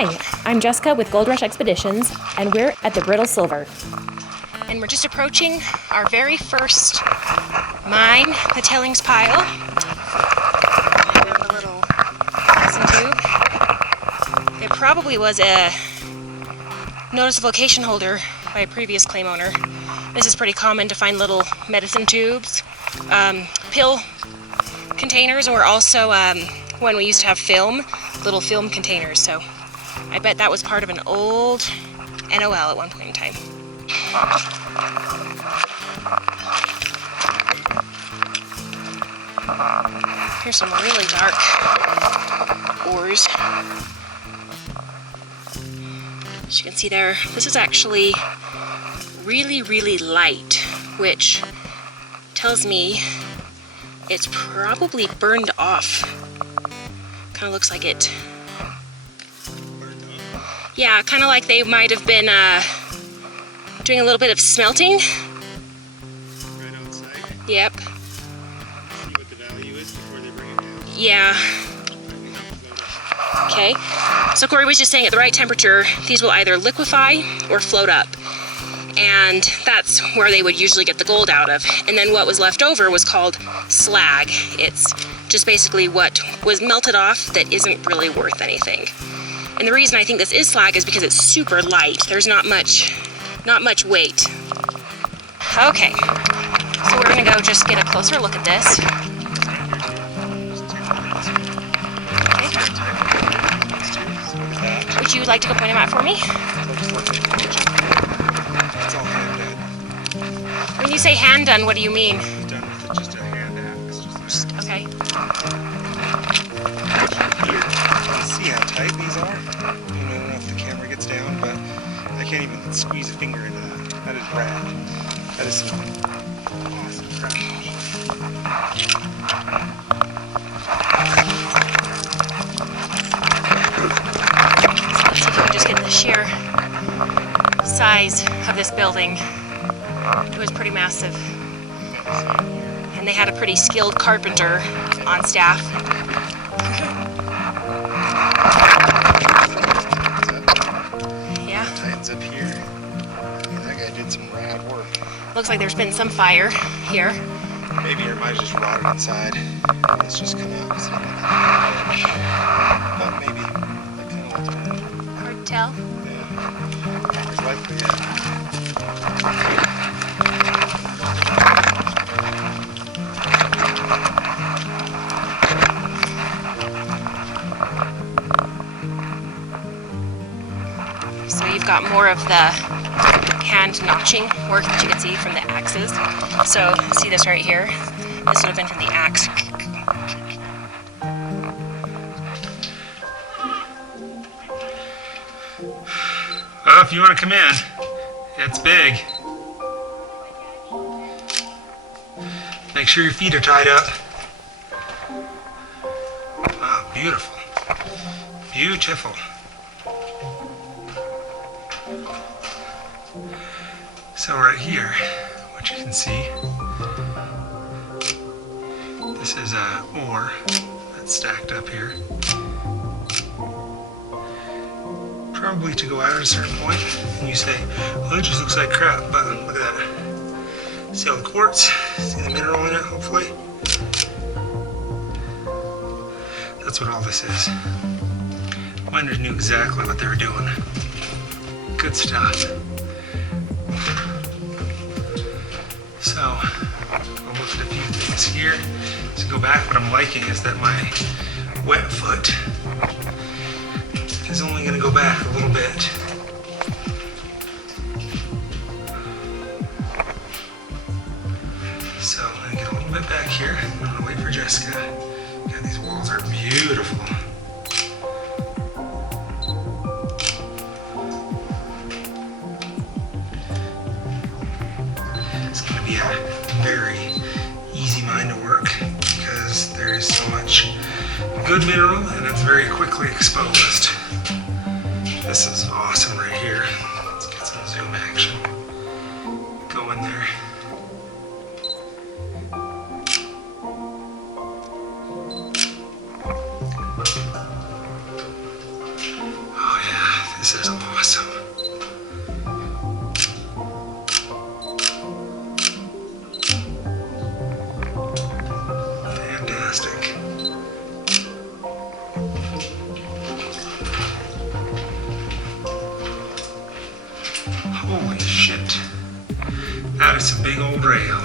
Hi, I'm Jessica with Gold Rush Expeditions, and we're at the Brittle Silver. And we're just approaching our very first mine, the tailings pile. I found a little medicine tube. There probably was a notice of location holder by a previous claim owner. This is pretty common to find little medicine tubes, pill containers, or also when we used to have film, little film containers. So I bet that was part of an old NOL at one point in time. Here's some really dark ores. As you can see there, this is actually really, really light, which tells me it's probably burned off. Kind of looks like it. Yeah, kind of like they might have been doing a little bit of smelting. Right outside? Yep. See what the value is before they bring it down? Yeah. Okay. So Corey was just saying at the right temperature, these will either liquefy or float up. And that's where they would usually get the gold out of. And then what was left over was called slag. It's just basically what was melted off that isn't really worth anything. And the reason I think this is slag is because it's super light. There's not much weight. Okay, so we're gonna go just get a closer look at this. Okay. Would you like to go point them out for me? It's all hand done. When you say hand done, what do you mean? Done with just a hand axe. Okay. See how tight these are? I don't know if the camera gets down, but I can't even squeeze a finger into that. That is rad. That is some awesome crap. Let's see if we can just get the sheer size of this building. It was pretty massive. And they had a pretty skilled carpenter on staff. Yeah. Tightens up here. I mean, that guy did some rad work. Looks like there's been some fire here. Maybe it might have just rotted inside. It's just come out. But maybe. That kind of looks bad. Hard to tell. Yeah. There's likely So you've got more of the hand notching work that you can see from the axes. So see this right here? This would have been from the axe. Well, if you want to come in, it's big. Make sure your feet are tied up. Wow, beautiful. Beautiful. So right here, what you can see, this is a ore that's stacked up here. Probably to go out at a certain point, and you say, well, it just looks like crap, but look at that. See all the quartz? See the mineral in it, hopefully? That's what all this is. Miners knew exactly what they were doing. Good stuff. So, I'll look at a few things here. So go back, what I'm liking is that my wet foot is only going to go back a little bit. So I'm going to get a little bit back here. I'm going to wait for Jessica. God, these walls are beautiful. It's going to be a very easy mine to work because there is so much good mineral and it's very quickly exposed. This is awesome right here. Let's get some zoom action going there. Oh yeah. fantastic. Holy shit. That is some big old rail.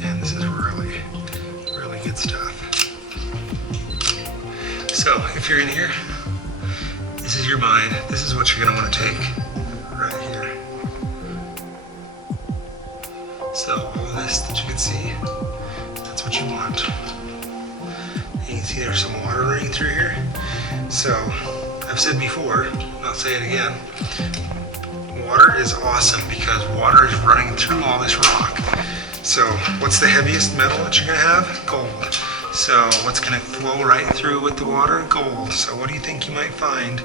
And this is really, really good stuff. So if you're in here, this is your mine. This is what you're going to want to take right here. So all this that you can see, that's what you want. You can see there's some water running through here. So I've said before, and I'll say it again, water is awesome because water is running through all this rock. So what's the heaviest metal that you're going to have? Gold. So what's going to flow right through with the water? Gold. So what do you think you might find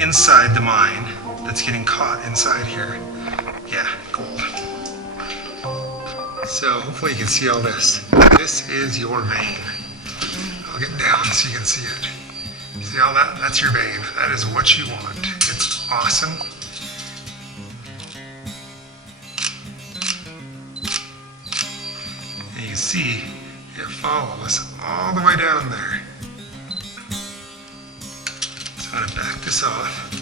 inside the mine that's getting caught inside here? Yeah, gold. So hopefully you can see all this. This is your vein. I'll get down so you can see it. You see all that? That's your vein. That is what you want. It's awesome. And you can see it follows all the way down there. So I'm gonna back this off.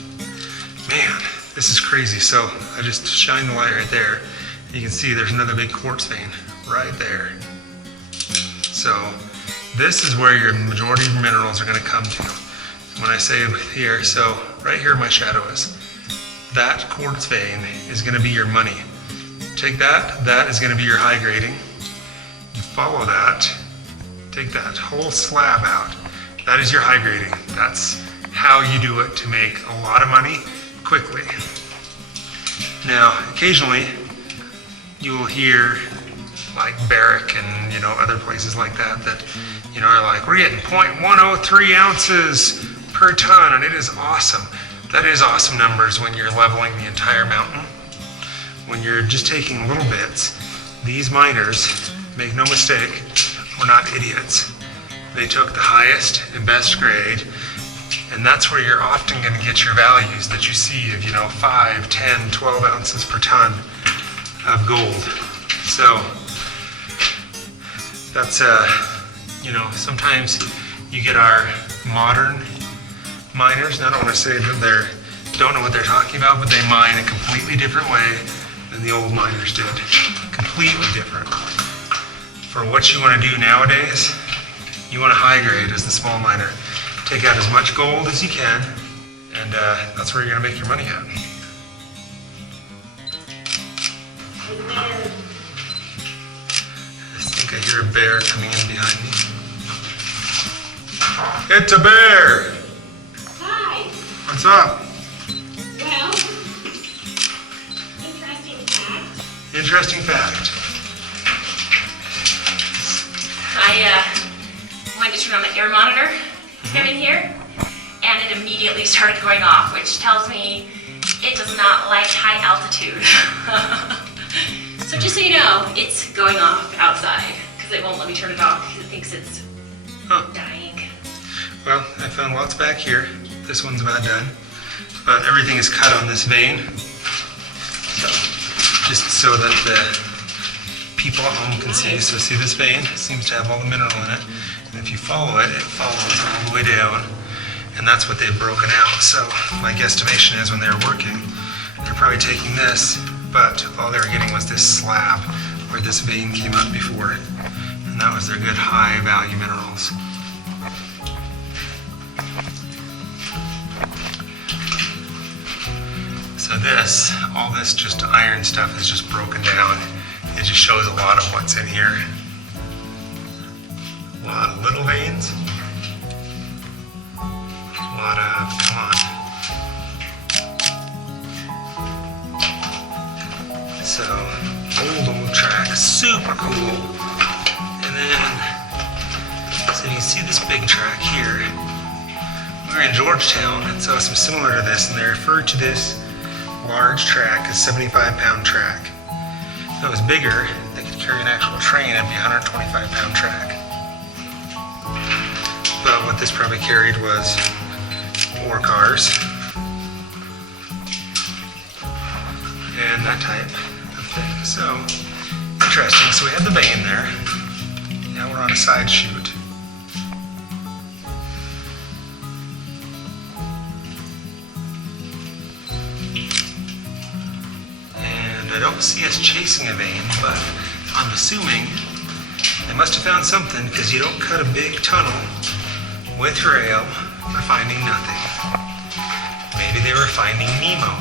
Man, this is crazy. So I just shined the light right there. You can see there's another big quartz vein right there. So this is where your majority of minerals are going to come to. When I say here, so right here my shadow is. That quartz vein is going to be your money. Take that, that is going to be your high grading. You follow that, take that whole slab out. That is your high grading. That's how you do it to make a lot of money quickly. Now, occasionally, you will hear like Barrick and other places like that are like, we're getting 0.103 ounces per ton, and it is awesome. That is awesome numbers when you're leveling the entire mountain. When you're just taking little bits, these miners, make no mistake, were not idiots. They took the highest and best grade, and that's where you're often going to get your values that you see of 5, 10, 12 ounces per ton of gold. So that's sometimes you get our modern miners, and I don't want to say that they don't know what they're talking about, but they mine a completely different way than the old miners did. Completely different. For what you want to do nowadays, you want to high grade as the small miner. Take out as much gold as you can, and that's where you're going to make your money at. I think I hear a bear coming in behind me. It's a bear! Hi. What's up? Well, interesting fact. Interesting fact. I wanted to turn on the air monitor to come in here, and it immediately started going off, which tells me it does not like high altitude. So just so you know, it's going off outside, because it won't let me turn it off because it thinks it's dying. Well, I found lots back here. This one's about done. But everything is cut on this vein. So, just so that the people at home can see. So see this vein? It seems to have all the mineral in it. And if you follow it, it follows all the way down. And that's what they've broken out. So my guesstimation is when they were working, they're probably taking this, but all they were getting was this slab where this vein came up before. And that was their good high value minerals. So this, all this just iron stuff is just broken down. It just shows a lot of what's in here. A lot of little veins. A lot of, come on. So, old track, super cool. And then, so you can see this big track here. We're in Georgetown and saw some similar to this, and they refer to this large track as 75-pound track. If it was bigger, they could carry an actual train, it'd be a 125-pound track. But what this probably carried was more cars and that type of thing. So interesting. So we have the vein there. Now we're on a side chute. And I don't see us chasing a vein, but I'm assuming they must have found something, because you don't cut a big tunnel with rail for finding nothing. Maybe they were finding Nemo.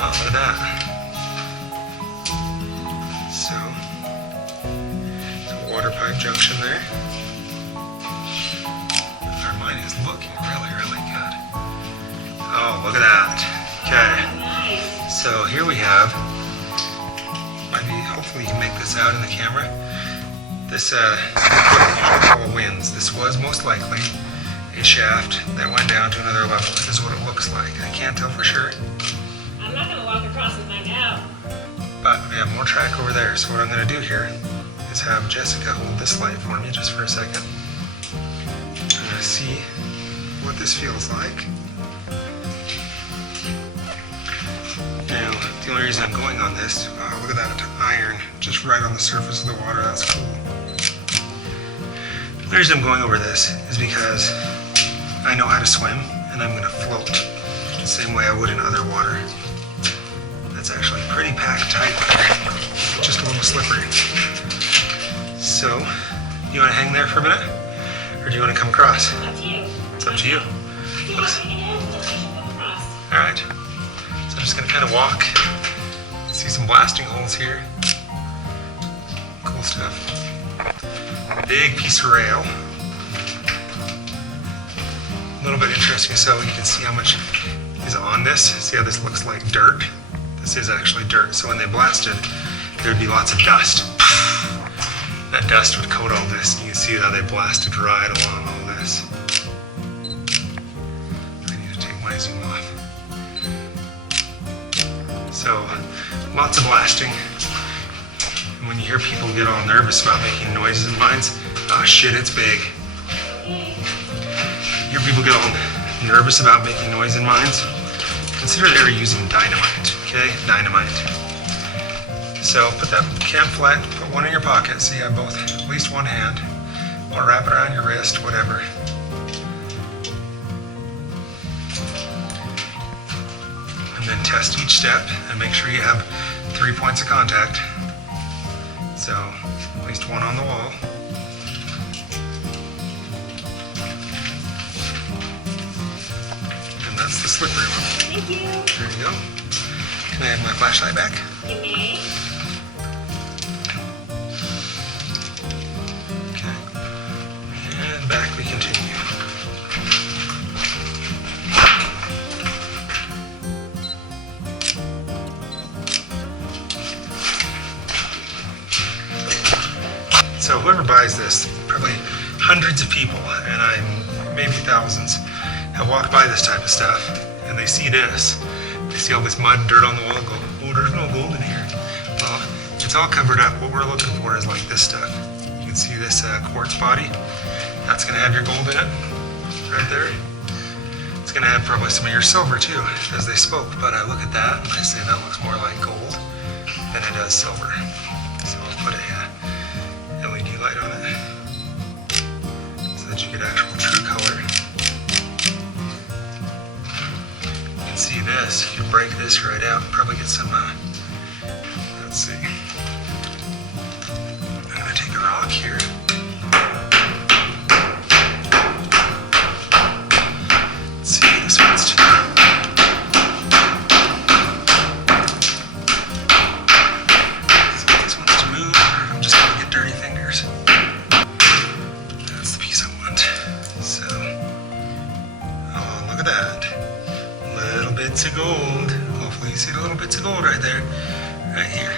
Oh, look at that. So, it's a water pipe junction there. Our mine is looking really, really good. Oh, look at that. Okay. So here we have, hopefully you can make this out in the camera. This, what we usually call winds. This was most likely a shaft that went down to another level. This is what it looks like. I can't tell for sure. I'm not going to walk across and find out. But we have more track over there. So what I'm going to do here is have Jessica hold this light for me just for a second. I'm going to see what this feels like. Now, the only reason I'm going on this, look at that iron just right on the surface of the water. That's cool. The only reason I'm going over this is because I know how to swim, and I'm going to float the same way I would in other water. That's actually pretty packed tight, just a little slippery. So, you want to hang there for a minute, or do you want to come across? It's up to you. It's up to you. If you want to hang it in, then I should come across. All right. So I'm just going to kind of walk. See some blasting holes here. Cool stuff. Big piece of rail. A little bit interesting, so you can see how much is on this. See how this looks like dirt? This is actually dirt. So when they blasted, there'd be lots of dust. That dust would coat all this. You can see how they blasted right along all this. I need to take my zoom off. So, lots of blasting. And when you hear people get all nervous about making noises in mines, oh shit, it's big. You hear people get all nervous about making noise in mines, consider they're using dynamite, okay? Dynamite. So put that can flat, put one in your pocket so you have both, at least one hand, or wrap it around your wrist, whatever. And then test each step and make sure you have 3 points of contact. So at least one on the wall. And that's the slippery one. Thank you. There you go. Can I have my flashlight back? You may. Okay. And back we continue. So whoever buys this, probably hundreds of people, and maybe thousands, have walked by this type of stuff, and they see this. They see all this mud and dirt on the wall and go, oh, there's no gold in here. Well, it's all covered up. What we're looking for is like this stuff. You can see this quartz body. That's going to have your gold in it, right there. It's going to have probably some of your silver too, as they spoke. But I look at that and I say that looks more like gold than it does silver. So I'll put a LED light on it so that you get actual true color. You can see this. If you break this right out, probably get some, let's see. I'm going to take a rock here. Let's see, this one's to move, or I'm just going to get dirty fingers. That's the piece I want. So, oh, look at that. Little bits of gold. Hopefully you see the little bits of gold right there. Right here.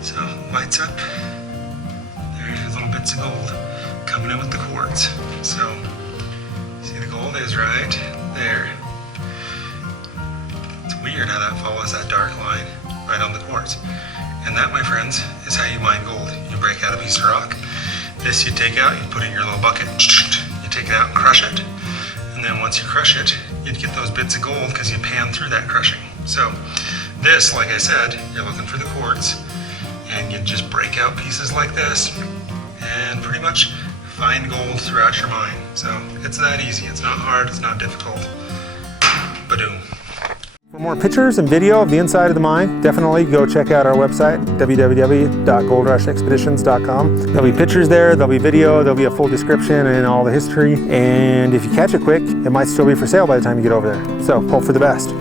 So, lights up. There's little bits of gold coming in with the quartz. So, see the gold is right there. It's weird how that follows that dark line. right on the quartz. And that, my friends, is how you mine gold. You break out a piece of rock. This you take out, you put it in your little bucket, you take it out and crush it. And then once you crush it, you'd get those bits of gold because you pan through that crushing. So this, like I said, you're looking for the quartz, and you just break out pieces like this and pretty much find gold throughout your mine. So it's that easy. It's not hard, it's not difficult. Badoom. For more pictures and video of the inside of the mine, definitely go check out our website, www.goldrushexpeditions.com. There'll be pictures there, there'll be video, there'll be a full description and all the history. And if you catch it quick, it might still be for sale by the time you get over there. So hope for the best.